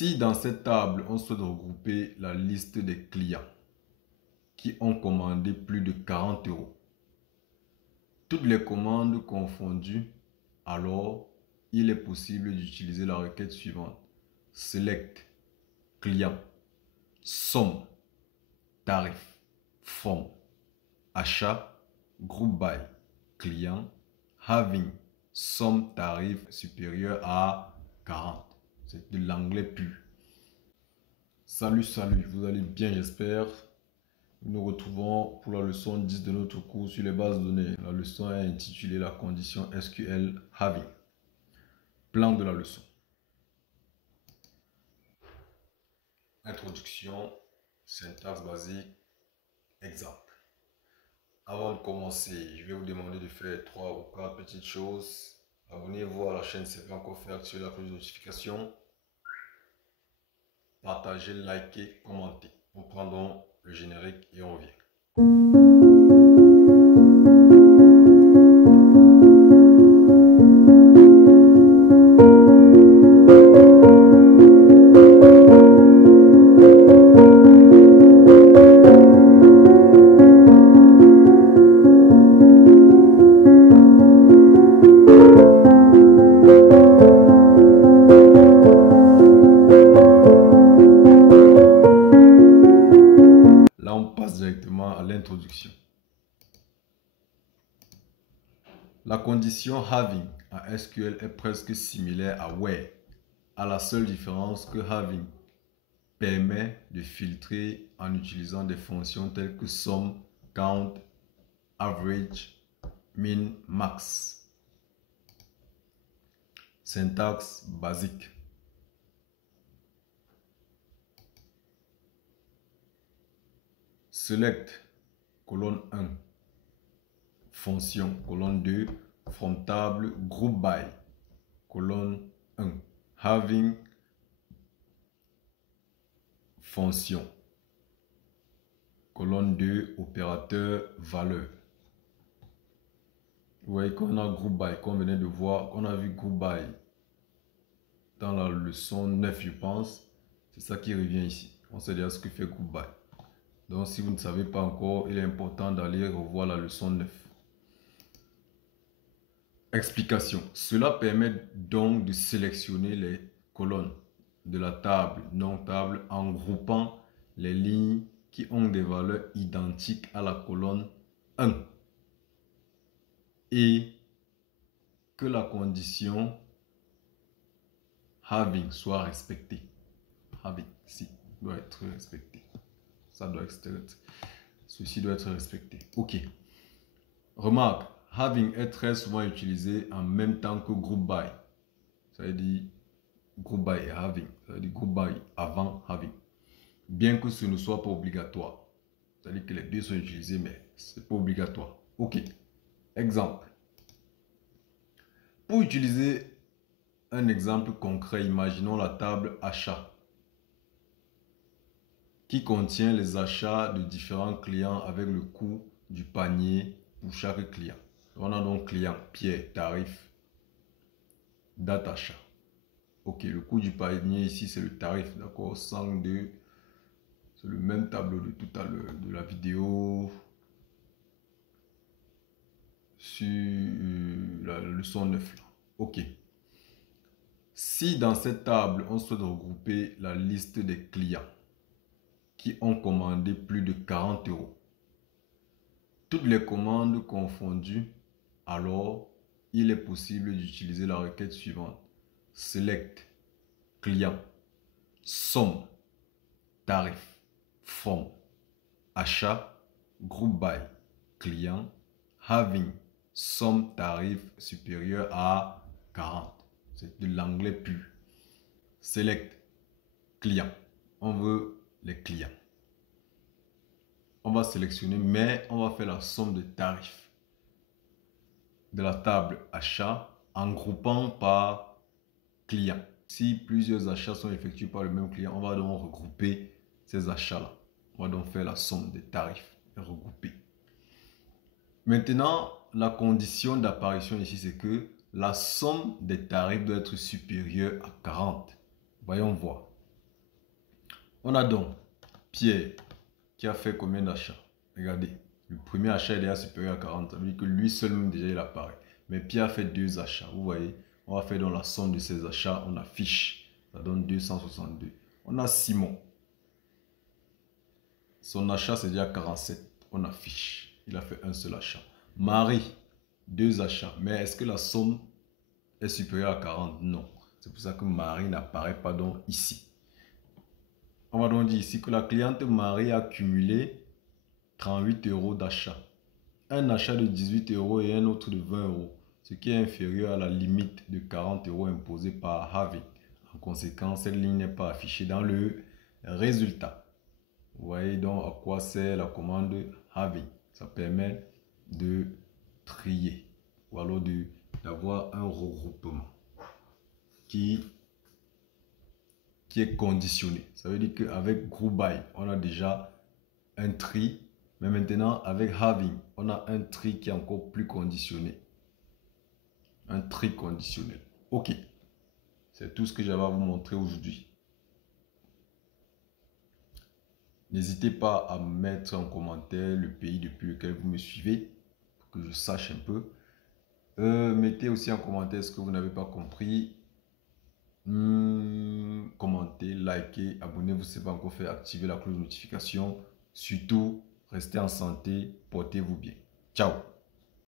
Si dans cette table, on souhaite regrouper la liste des clients qui ont commandé plus de 40 €, toutes les commandes confondues, alors il est possible d'utiliser la requête suivante. Select, client, somme, tarif, from, achat, group by, client, having, somme, tarif supérieur à 40. C'est de l'anglais pur. Salut, vous allez bien, j'espère. Nous nous retrouvons pour la leçon 10 de notre cours sur les bases de données. La leçon est intitulée la condition SQL having. Plan de la leçon. Introduction, syntaxe basique, exemple. Avant de commencer, je vais vous demander de faire 3 ou 4 petites choses. Abonnez-vous à la chaîne si ce n'est pas encore fait, activez la cloche de notification. Partagez, likez, commentez. On prend donc le générique et on revient. Là, on passe directement à l'introduction. La condition having à SQL est presque similaire à where, à la seule différence que having permet de filtrer en utilisant des fonctions telles que sum, count, average, min, max. Syntaxe basique. Select, colonne 1, fonction, colonne 2, from table, group by, colonne 1, having, fonction, colonne 2, opérateur, valeur. Vous voyez qu'on a group by, qu'on venait de voir, qu'on a vu group by dans la leçon 9, je pense. C'est ça qui revient ici. On sait déjà ce que fait group by. Donc, si vous ne savez pas encore, il est important d'aller revoir la leçon 9. Explication. Cela permet donc de sélectionner les colonnes de la table non table en groupant les lignes qui ont des valeurs identiques à la colonne 1 et que la condition having soit respectée. Having, si, doit être respecté. Ça doit être, ceci doit être respecté. Ok. Remarque, having est très souvent utilisé en même temps que group by. Ça veut dire group by et having. Ça veut dire group by avant having. Bien que ce ne soit pas obligatoire. C'est-à-dire que les deux sont utilisés, mais ce n'est pas obligatoire. Ok. Exemple. Pour utiliser un exemple concret, imaginons la table achat qui contient les achats de différents clients avec le coût du panier pour chaque client. On a donc client, Pierre, tarif, date achat. Ok, le coût du panier ici, c'est le tarif, d'accord, 102. C'est le même tableau de tout à l'heure, de la vidéo sur la leçon 9. Là. Ok. Si dans cette table, on souhaite regrouper la liste des clients qui ont commandé plus de 40 €, toutes les commandes confondues, alors il est possible d'utiliser la requête suivante. Select, client, somme, tarif, from, achat, group by, client, having, somme, tarif supérieur à 40. C'est de l'anglais pur. Select, client. On veut les clients. On va sélectionner, mais on va faire la somme de tarifs de la table achat en groupant par client. Si plusieurs achats sont effectués par le même client, on va donc regrouper ces achats-là. On va donc faire la somme des tarifs et regrouper. Maintenant, la condition d'apparition ici, c'est que la somme des tarifs doit être supérieure à 40. Voyons voir. On a donc Pierre qui a fait combien d'achats? Regardez, le premier achat est déjà supérieur à 40. Ça veut dire que lui seul même déjà il apparaît. Mais Pierre a fait 2 achats. Vous voyez, on va faire dans la somme de ses achats, on affiche. Ça donne 262. On a Simon. Son achat c'est déjà 47. On affiche. Il a fait un seul achat. Marie, 2 achats. Mais est-ce que la somme est supérieure à 40? Non. C'est pour ça que Marie n'apparaît pas donc ici. On va donc dire ici que la cliente Marie a cumulé 38 euros d'achat. Un achat de 18 euros et un autre de 20 euros, ce qui est inférieur à la limite de 40 euros imposée par Harvey. En conséquence, cette ligne n'est pas affichée dans le résultat. Vous voyez donc à quoi sert la commande Harvey. Ça permet de trier ou alors d'avoir un regroupement qui est conditionné. Ça veut dire qu'avec Group By, on a déjà un tri. Mais maintenant, avec Having, on a un tri qui est encore plus conditionné. Un tri conditionnel. Ok. C'est tout ce que j'avais à vous montrer aujourd'hui. N'hésitez pas à mettre en commentaire le pays depuis lequel vous me suivez, pour que je sache un peu. Mettez aussi en commentaire ce que vous n'avez pas compris. Commentez, likez, abonnez-vous si ce n'est pas encore fait, activez la cloche de notification. Surtout, restez en santé, portez-vous bien. Ciao!